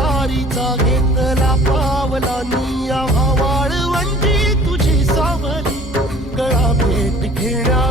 वारीचा घेतला पावला निया वाळवंटी तुझी सावली गळा भेट घेण्या